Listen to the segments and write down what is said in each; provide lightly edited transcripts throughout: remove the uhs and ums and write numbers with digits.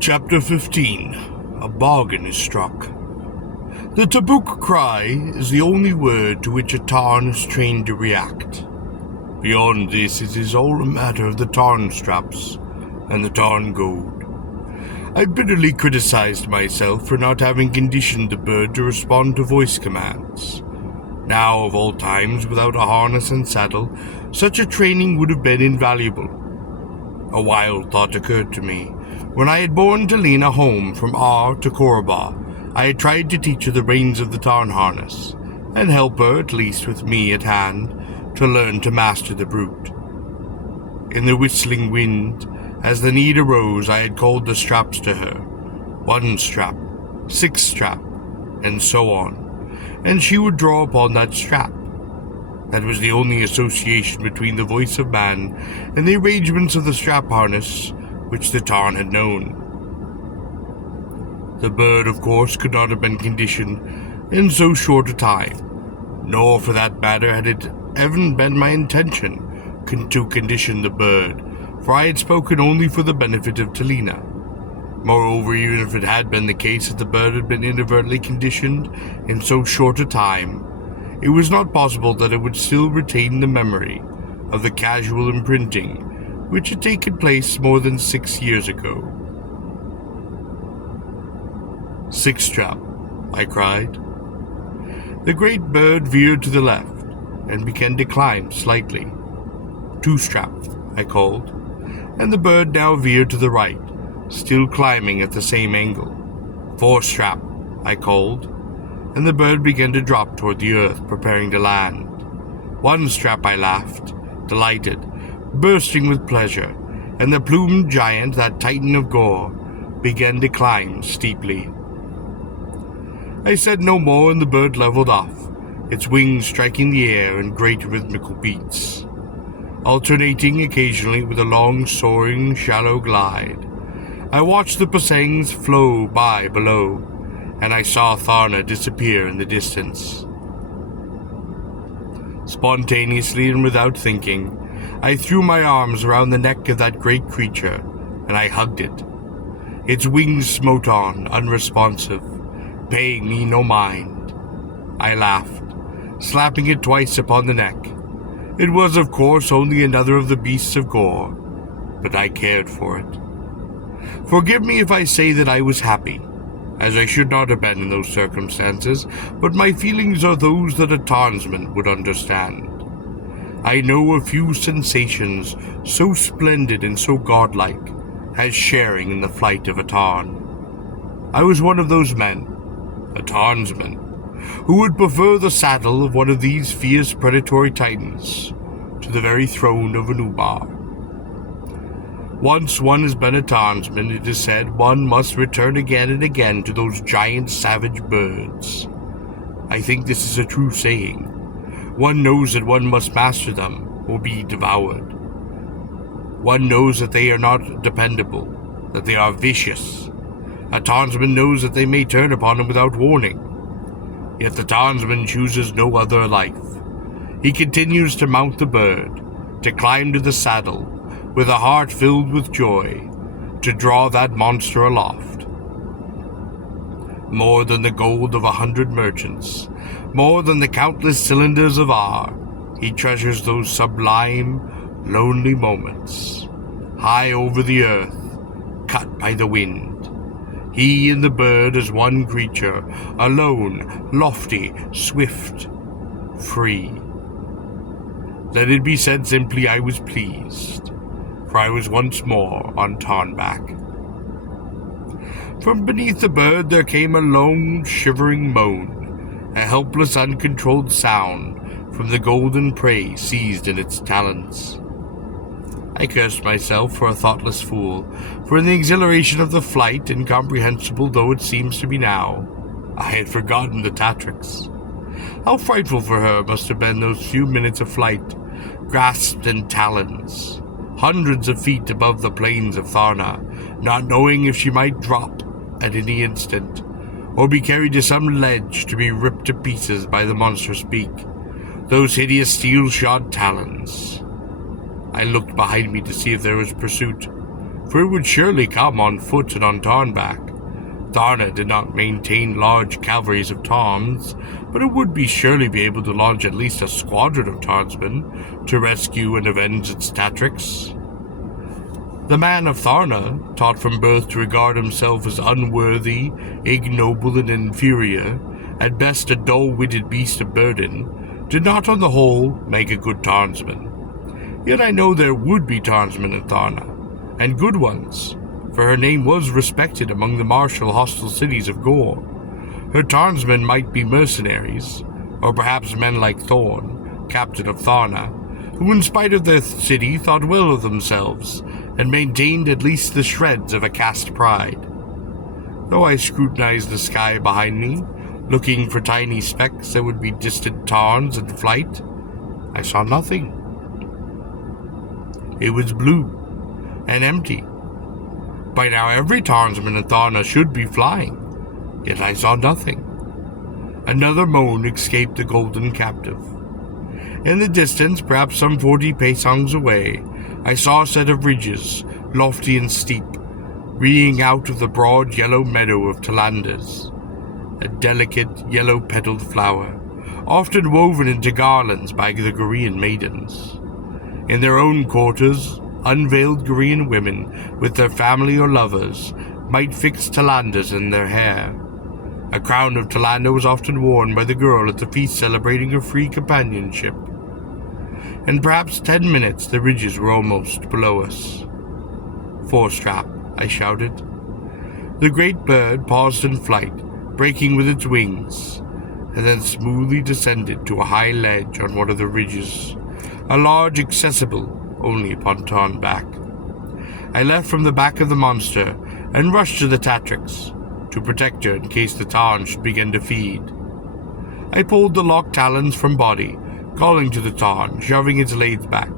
Chapter 15. A bargain is struck. The tabuk cry is the only word to which a Tarn is trained to react. Beyond this, it is all a matter of the Tarn straps and the Tarn goad. I bitterly criticized myself for not having conditioned the bird to respond to voice commands. Now, of all times, without a harness and saddle, such a training would have been invaluable. A wild thought occurred to me. When I had borne Talina home from Ar to Koraba, I had tried to teach her the reins of the Tarn harness, and help her, at least with me at hand, to learn to master the brute. In the whistling wind, as the need arose, I had called the straps to her. 1 strap, 6 strap, and so on, and she would draw upon that strap. That was the only association between the voice of man and the arrangements of the strap harness which the Tarn had known. The bird, of course, could not have been conditioned in so short a time, nor, for that matter, had it ever been my intention to condition the bird, for I had spoken only for the benefit of Talina. Moreover, even if it had been the case that the bird had been inadvertently conditioned in so short a time, it was not possible that it would still retain the memory of the casual imprinting which had taken place more than 6 years ago. 6 strap, I cried. The great bird veered to the left and began to climb slightly. 2 strap, I called, and the bird now veered to the right, still climbing at the same angle. 4 strap, I called, and the bird began to drop toward the earth, preparing to land. 1 strap, I laughed, delighted, bursting with pleasure, and the plumed giant, that Titan of Gor, began to climb steeply. I said no more, and the bird leveled off, its wings striking the air in great rhythmical beats, alternating occasionally with a long, soaring, shallow glide. I watched the Pasangs flow by below, and I saw Tharna disappear in the distance. Spontaneously and without thinking, I threw my arms around the neck of that great creature, and I hugged it. Its wings smote on, unresponsive, paying me no mind. I laughed, slapping it twice upon the neck. It was, of course, only another of the beasts of Gor, but I cared for it. Forgive me if I say that I was happy, as I should not have been in those circumstances, but my feelings are those that a Tarnsman would understand. I know a few sensations so splendid and so godlike as sharing in the flight of a Tarn. I was one of those men, a Tarnsman, who would prefer the saddle of one of these fierce predatory titans to the very throne of an Ubar. Once one has been a Tarnsman, it is said one must return again and again to those giant savage birds. I think this is a true saying. One knows that one must master them or be devoured. One knows that they are not dependable, that they are vicious. A Tarnsman knows that they may turn upon him without warning. Yet the Tarnsman chooses no other life. He continues to mount the bird, to climb to the saddle, with a heart filled with joy, to draw that monster aloft. More than the gold of 100 merchants, more than the countless cylinders of Ar, he treasures those sublime, lonely moments, high over the earth, cut by the wind. He and the bird as one creature, alone, lofty, swift, free. Let it be said simply, I was pleased, for I was once more on Tarnback. From beneath the bird there came a lone, shivering moan, a helpless, uncontrolled sound from the golden prey seized in its talons. I cursed myself for a thoughtless fool, for in the exhilaration of the flight, incomprehensible though it seems to be now, I had forgotten the Tatrix. How frightful for her must have been those few minutes of flight, grasped in talons, hundreds of feet above the plains of Tharna, not knowing if she might drop at any instant, or be carried to some ledge to be ripped to pieces by the monstrous beak, those hideous steel-shod talons. I looked behind me to see if there was pursuit, for it would surely come on foot and on Tarnback. Tharna did not maintain large cavalries of Tarns, but it would surely be able to launch at least a squadron of Tarnsmen to rescue and avenge its Tatrix. The man of Tharna, taught from birth to regard himself as unworthy, ignoble, and inferior, at best a dull-witted beast of burden, did not on the whole make a good Tarnsman. Yet I know there would be Tarnsmen in Tharna, and good ones, for her name was respected among the martial hostile cities of Gor. Her Tarnsmen might be mercenaries, or perhaps men like Thorn, captain of Tharna, who in spite of their city thought well of themselves, and maintained at least the shreds of a caste pride. Though I scrutinized the sky behind me, looking for tiny specks that would be distant Tarns in flight, I saw nothing. It was blue and empty. By now every Tarnsman in Tharna should be flying, yet I saw nothing. Another moan escaped the golden captive. In the distance, perhaps some 40 paesongs away, I saw a set of ridges, lofty and steep, reeing out of the broad yellow meadow of Talanders. A delicate, yellow-petaled flower, often woven into garlands by the Gorean maidens. In their own quarters, unveiled Gorean women, with their family or lovers, might fix Talanders in their hair. A crown of Talander was often worn by the girl at the feast celebrating her free companionship. In perhaps 10 minutes the ridges were almost below us. "Forestrap," I shouted. The great bird paused in flight, breaking with its wings, and then smoothly descended to a high ledge on one of the ridges, a lodge accessible only upon Tarnback. I left from the back of the monster and rushed to the Tatrix, to protect her in case the Tarn should begin to feed. I pulled the locked talons from body, calling to the Tarn, shoving its legs back.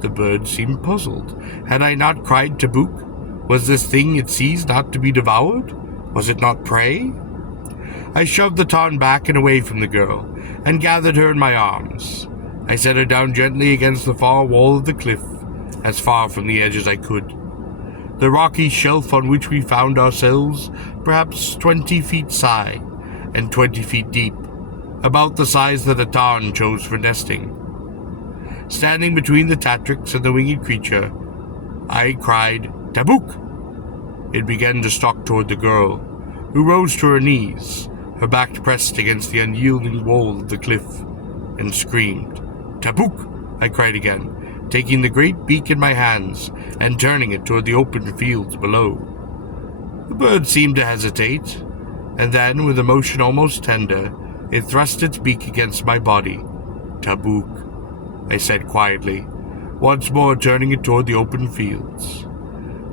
The bird seemed puzzled. Had I not cried Tabuk? Was this thing it seized not to be devoured? Was it not prey? I shoved the Tarn back and away from the girl, and gathered her in my arms. I set her down gently against the far wall of the cliff, as far from the edge as I could. The rocky shelf on which we found ourselves, perhaps 20 feet high and 20 feet deep, about the size that a Tarn chose for nesting. Standing between the Tatrix and the winged creature, I cried, "Tabuk!" It began to stalk toward the girl, who rose to her knees, her back pressed against the unyielding wall of the cliff, and screamed. "Tabuk!" I cried again, taking the great beak in my hands and turning it toward the open fields below. The bird seemed to hesitate, and then, with a motion almost tender, it thrust its beak against my body. "Tabuk," I said quietly, once more turning it toward the open fields.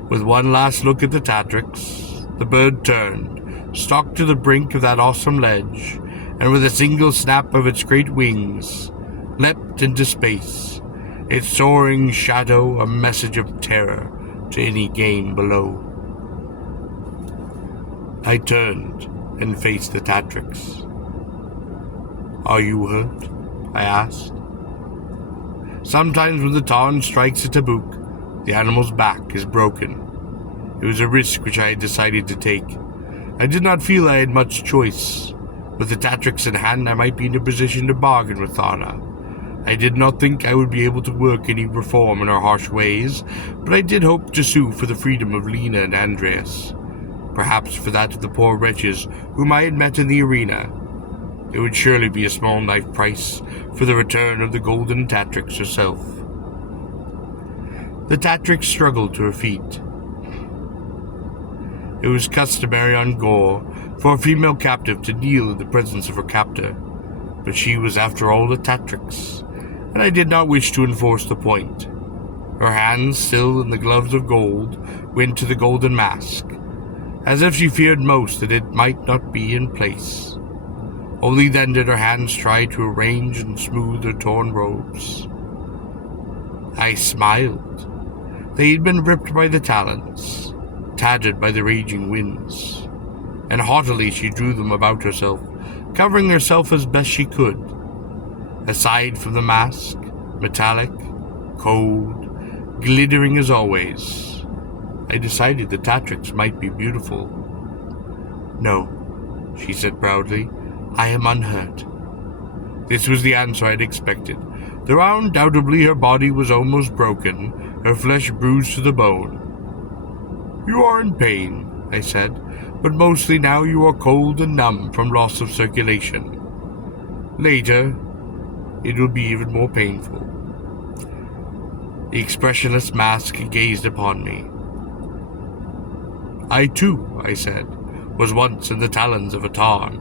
With one last look at the Tatrix, the bird turned, stalked to the brink of that awesome ledge, and with a single snap of its great wings, leapt into space, its soaring shadow a message of terror to any game below. I turned and faced the Tatrix. "Are you hurt?" I asked. Sometimes when the Tarn strikes a Tabuk, the animal's back is broken. It was a risk which I had decided to take. I did not feel I had much choice. With the Tatrix in hand, I might be in a position to bargain with Tharna. I did not think I would be able to work any reform in her harsh ways, but I did hope to sue for the freedom of Lena and Andreas. Perhaps for that of the poor wretches whom I had met in the arena. It would surely be a small knife price for the return of the golden Tatrix herself. The Tatrix struggled to her feet. It was customary on Gor for a female captive to kneel in the presence of her captor, but she was after all a Tatrix, and I did not wish to enforce the point. Her hands, still in the gloves of gold, went to the golden mask, as if she feared most that it might not be in place. Only then did her hands try to arrange and smooth her torn robes. I smiled. They had been ripped by the talons, tattered by the raging winds, and haughtily she drew them about herself, covering herself as best she could. Aside from the mask, metallic, cold, glittering as always, I decided the Tatrix might be beautiful. "No," she said proudly. "I am unhurt." This was the answer I'd expected. Though undoubtedly her body was almost broken, her flesh bruised to the bone. "You are in pain," I said, "but mostly now you are cold and numb from loss of circulation. Later, it will be even more painful." The expressionless mask gazed upon me. "I too," I said, "was once in the talons of a Tarn."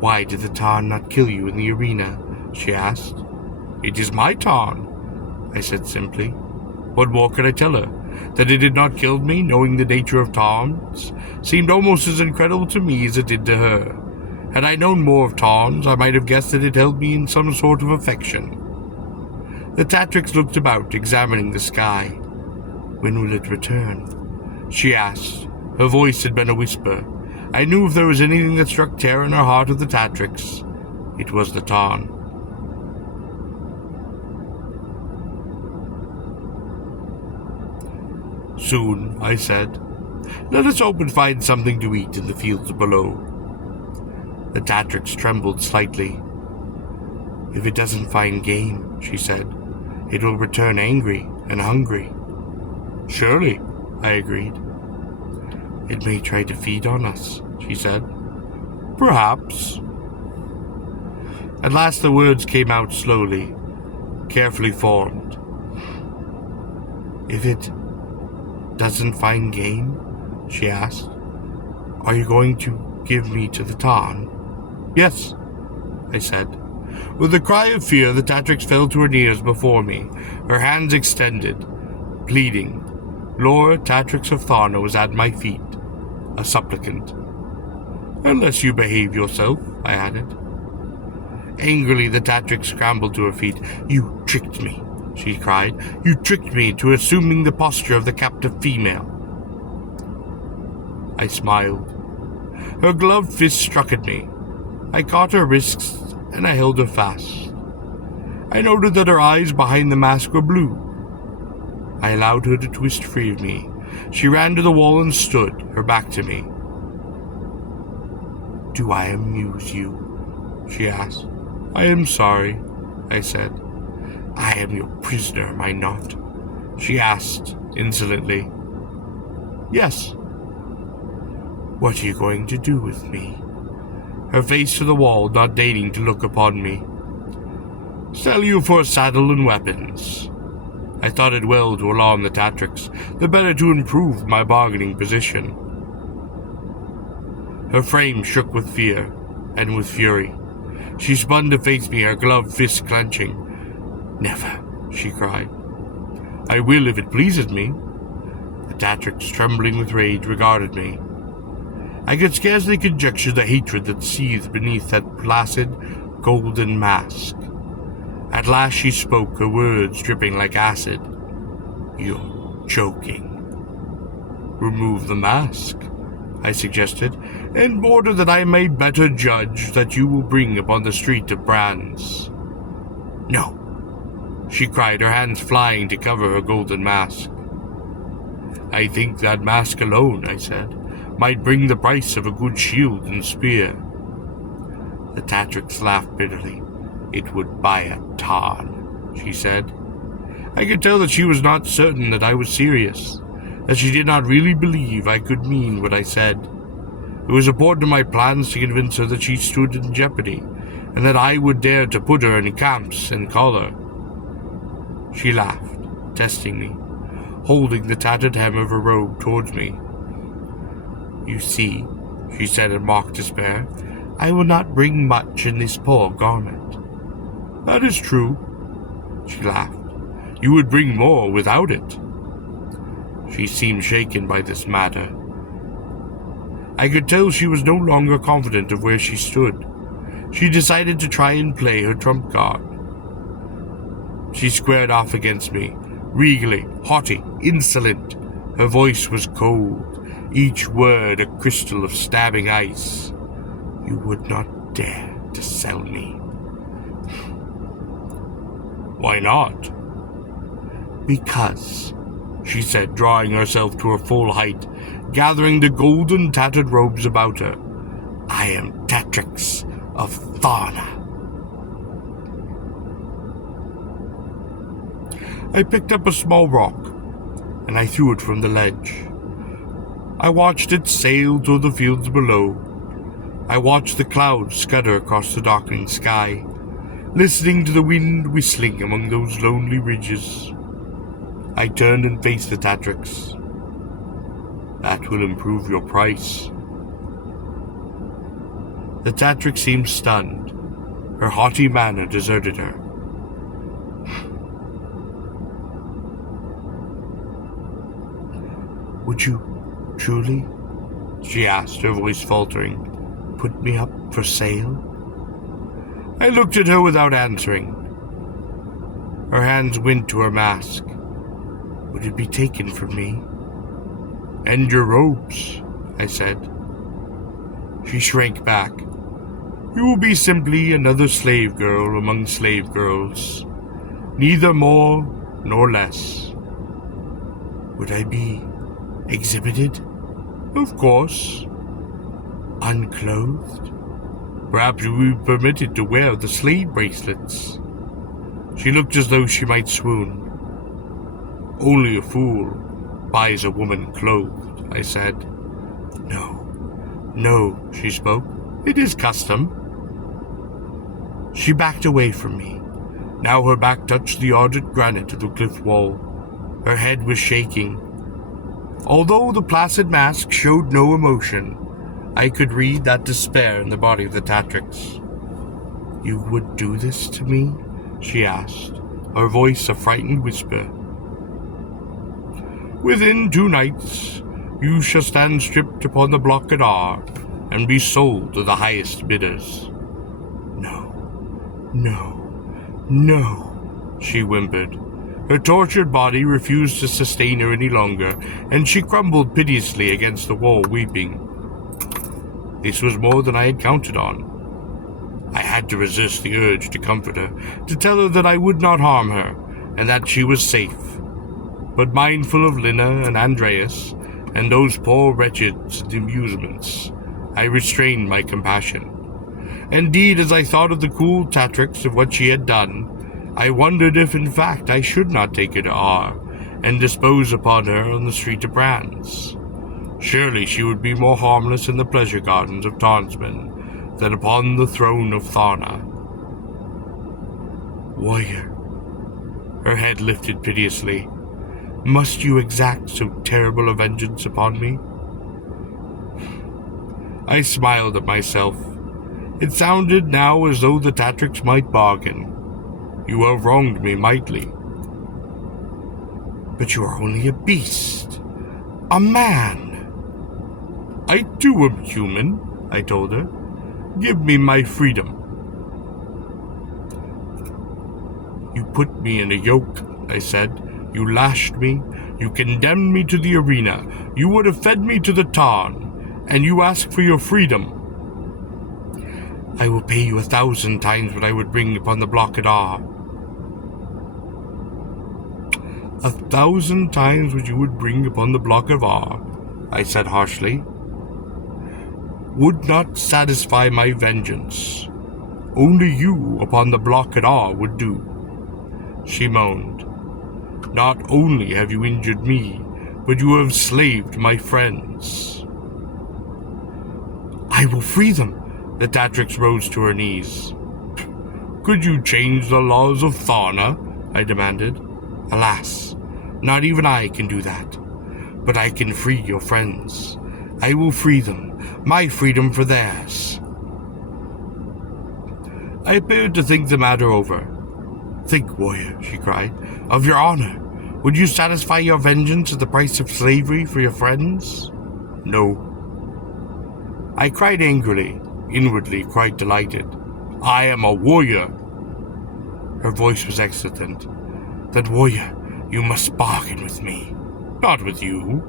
"Why did the Tarn not kill you in the arena?" she asked. "It is my Tarn," I said simply. What more could I tell her? That it had not killed me, knowing the nature of Tarns, seemed almost as incredible to me as it did to her. Had I known more of Tarns, I might have guessed that it held me in some sort of affection. The Tatrix looked about, examining the sky. "When will it return?" she asked. Her voice had been a whisper. I knew if there was anything that struck terror in her heart of the Tatrix, it was the Tarn. "Soon," I said. "Let us hope and find something to eat in the fields below." The Tatrix trembled slightly. "If it doesn't find game," she said, "it will return angry and hungry." "Surely," I agreed. "It may try to feed on us," she said. "Perhaps." At last the words came out slowly, carefully formed. "If it doesn't find game," she asked, "are you going to give me to the Tarn?" "Yes," I said. With a cry of fear, the Tatrix fell to her knees before me, her hands extended, pleading. Lord Tatrix of Tharna was at my feet, a supplicant. "Unless you behave yourself," I added. Angrily, the Tatrix scrambled to her feet. "You tricked me," she cried. "You tricked me into assuming the posture of the captive female." I smiled. Her gloved fist struck at me. I caught her wrists, and I held her fast. I noted that her eyes behind the mask were blue. I allowed her to twist free of me. She ran to the wall and stood, her back to me. "Do I amuse you?" she asked. "I am sorry," I said. "I am your prisoner, am I not?" she asked, insolently. "Yes." "What are you going to do with me?" Her face to the wall, not deigning to look upon me. "Sell you for a saddle and weapons." I thought it well to alarm the Tatrix, the better to improve my bargaining position. Her frame shook with fear and with fury. She spun to face me, her gloved fist clenching. "Never," she cried. "I will if it pleases me." The Tatrix, trembling with rage, regarded me. I could scarcely conjecture the hatred that seethed beneath that placid, golden mask. At last she spoke, her words dripping like acid. "You're joking." "Remove the mask," I suggested, "in order that I may better judge that you will bring upon the street of brands." "No," she cried, her hands flying to cover her golden mask. "I think that mask alone," I said, "might bring the price of a good shield and spear." The Tatrix laughed bitterly. "It would buy a Tarn," she said. I could tell that she was not certain that I was serious, that she did not really believe I could mean what I said. It was important to my plans to convince her that she stood in jeopardy, and that I would dare to put her in camps and collar. She laughed, testing me, holding the tattered hem of her robe towards me. "You see," she said in mock despair, "I will not bring much in this poor garment." "That is true," she laughed. "You would bring more without it." She seemed shaken by this matter. I could tell she was no longer confident of where she stood. She decided to try and play her trump card. She squared off against me, regally, haughty, insolent. Her voice was cold, each word a crystal of stabbing ice. "You would not dare to sell me." "Why not?" Because, she said, drawing herself to her full height, gathering the golden tattered robes about her, I am Tatrix of Tharna. I picked up a small rock, and I threw it from the ledge. I watched it sail through the fields below. I watched the clouds scutter across the darkening sky, listening to the wind whistling among those lonely ridges. I turned and faced the Tatrix. That will improve your price. The Tatrix seemed stunned. Her haughty manner deserted her. Would you truly, she asked, her voice faltering, put me up for sale? I looked at her without answering. Her hands went to her mask. Would it be taken from me? And your robes, I said. She shrank back. You will be simply another slave girl among slave girls, neither more nor less. Would I be exhibited? Of course. Unclothed? Perhaps you would be permitted to wear the slave bracelets. She looked as though she might swoon. Only a fool buys a woman clothed, I said. No, she spoke. It is custom. She backed away from me. Now her back touched the ardent granite of the cliff wall. Her head was shaking. Although the placid mask showed no emotion, I could read that despair in the body of the Tatrix. You would do this to me? She asked, her voice a frightened whisper. Within 2 nights, you shall stand stripped upon the block at R, and be sold to the highest bidders. No, she whimpered. Her tortured body refused to sustain her any longer, and she crumbled piteously against the wall, weeping. This was more than I had counted on. I had to resist the urge to comfort her, to tell her that I would not harm her, and that she was safe. But mindful of Lina and Andreas, and those poor wretches' amusements, I restrained my compassion. Indeed, as I thought of the cool Tatrix of what she had done, I wondered if in fact I should not take her to R, and dispose upon her on the street of Brands. Surely she would be more harmless in the pleasure gardens of Tarnsman than upon the throne of Tharna. Warrior, her head lifted piteously, must you exact so terrible a vengeance upon me? I smiled at myself. It sounded now as though the Tatrix might bargain. You have wronged me mightily. But you are only a beast. A man. I too am human, I told her. Give me my freedom. You put me in a yoke, I said. You lashed me. You condemned me to the arena. You would have fed me to the Tarn. And you ask for your freedom. I will pay you 1,000 times what I would bring upon the block at R. 1,000 times what you would bring upon the block of R, I said harshly, would not satisfy my vengeance. Only you upon the block at R would do. She moaned. Not only have you injured me, but you have slaved my friends. I will free them. The Tatrix rose to her knees. Could you change the laws of Tharna? I demanded. Alas, not even I can do that. But I can free your friends. I will free them, my freedom for theirs. I appeared to think the matter over. Think, warrior, she cried, of your honor. Would you satisfy your vengeance at the price of slavery for your friends? No. I cried angrily, inwardly quite delighted. I am a warrior. Her voice was exultant. Then, warrior, you must bargain with me. Not with you,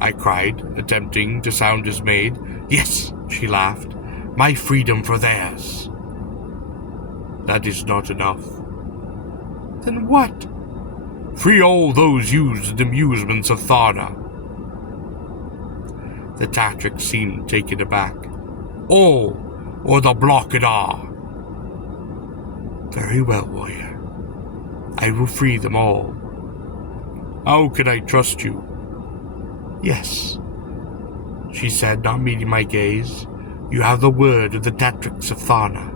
I cried, attempting to sound dismayed. Yes, she laughed. My freedom for theirs. That is not enough. Then what? Free all those used in the amusements of Tharna. The Tatric seemed taken aback. All, or the blocked are. Very well, warrior. I will free them all. How can I trust you? Yes, she said, not meeting my gaze. You have the word of the Tatrics of Tharna.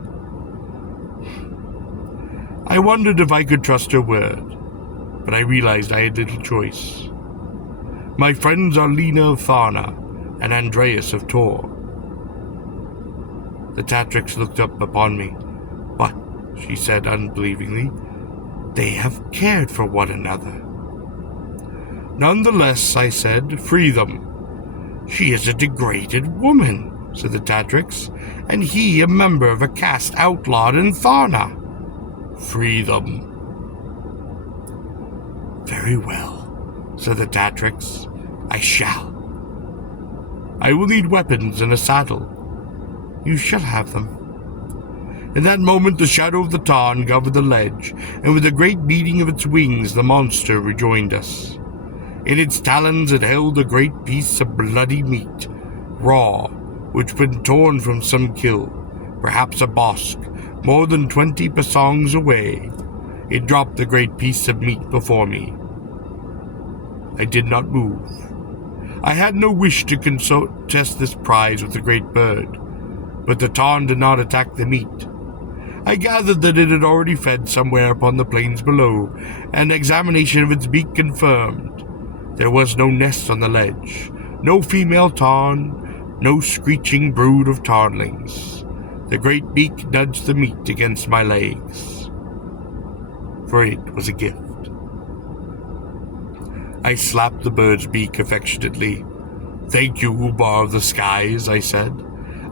I wondered if I could trust her word, but I realized I had little choice. My friends are Lena of Tharna and Andreas of Tor. The Tatrics looked up upon me. But, she said unbelievingly, they have cared for one another. Nonetheless, I said, free them. She is a degraded woman, said the Tatrics, and he a member of a caste outlawed in Tharna. Free them. Very well, said the Tatrics. I shall. I will need weapons and a saddle. You shall have them. In that moment the shadow of the Tarn covered the ledge, and with a great beating of its wings the monster rejoined us. In its talons it held a great piece of bloody meat, raw, which had been torn from some kill, perhaps a bosque, more than 20 pasangs away. It dropped the great piece of meat before me. I did not move. I had no wish to contest this prize with the great bird, but the Tarn did not attack the meat. I gathered that it had already fed somewhere upon the plains below, and examination of its beak confirmed. There was no nest on the ledge, no female Tarn, no screeching brood of Tarnlings. The great beak nudged the meat against my legs, for it was a gift. I slapped the bird's beak affectionately. Thank you, Ubar of the skies, I said.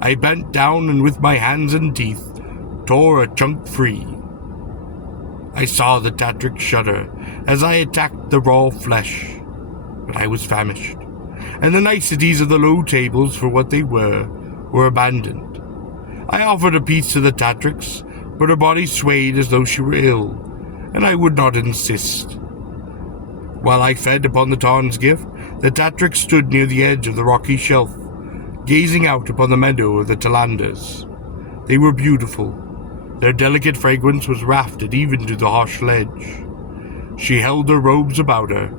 I bent down and with my hands and teeth tore a chunk free. I saw the Tatric shudder as I attacked the raw flesh, but I was famished, and the niceties of the low tables for what they were abandoned. I offered a piece to the Tatrics, but her body swayed as though she were ill, and I would not insist. While I fed upon the Tarn's gift, the Tatric stood near the edge of the rocky shelf, gazing out upon the meadow of the Talanders. They were beautiful. Their delicate fragrance was wafted even to the harsh ledge. She held her robes about her,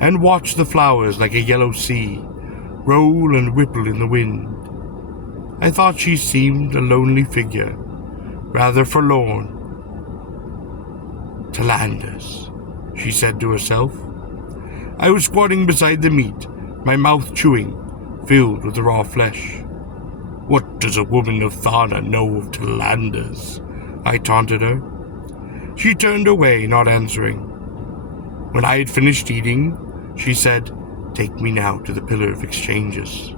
and watched the flowers like a yellow sea roll and ripple in the wind. I thought she seemed a lonely figure, rather forlorn. Talanders, she said to herself. I was squatting beside the meat, my mouth chewing, filled with the raw flesh. What does a woman of Tharna know of Talanders? I taunted her. She turned away, not answering. When I had finished eating, she said, Take me now to the Pillar of Exchanges.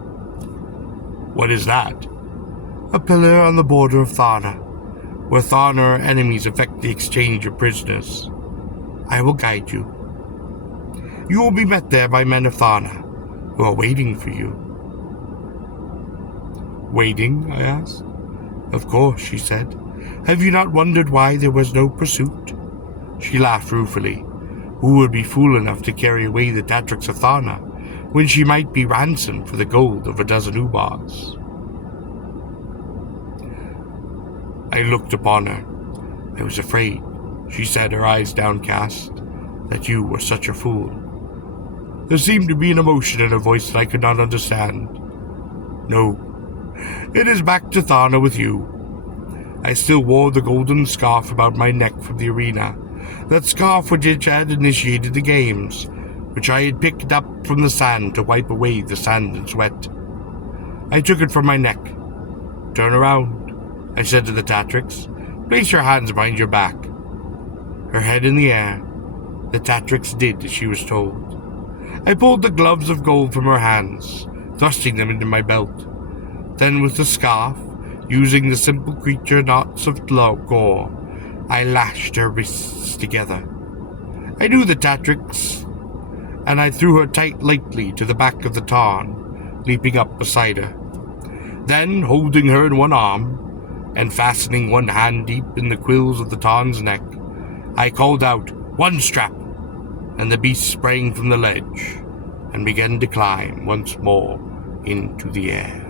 What is that? A pillar on the border of Tharna, where Tharna enemies affect the exchange of prisoners. I will guide you. You will be met there by men of Tharna, who are waiting for you. Waiting? I asked. Of course, she said. Have you not wondered why there was no pursuit? She laughed ruefully. Who would be fool enough to carry away the Tatrics of Tharna, when she might be ransomed for the gold of a dozen Ubars? I looked upon her. I was afraid, she said, her eyes downcast, that you were such a fool. There seemed to be an emotion in her voice that I could not understand. No, it is back to Tharna with you. I still wore the golden scarf about my neck from the arena, that scarf which had initiated the games, which I had picked up from the sand to wipe away the sand and sweat. I took it from my neck. Turn around, I said to the Tatrics. Place your hands behind your back. Her head in the air, the Tatrics did as she was told. I pulled the gloves of gold from her hands, thrusting them into my belt. Then with the scarf, using the simple creature knots of Gor, I lashed her wrists together. I knew the Tatrics, and I threw her tight lightly to the back of the Tarn, leaping up beside her. Then, holding her in one arm, and fastening one hand deep in the quills of the Tarn's neck, I called out, One strap! and the beast sprang from the ledge and began to climb once more into the air.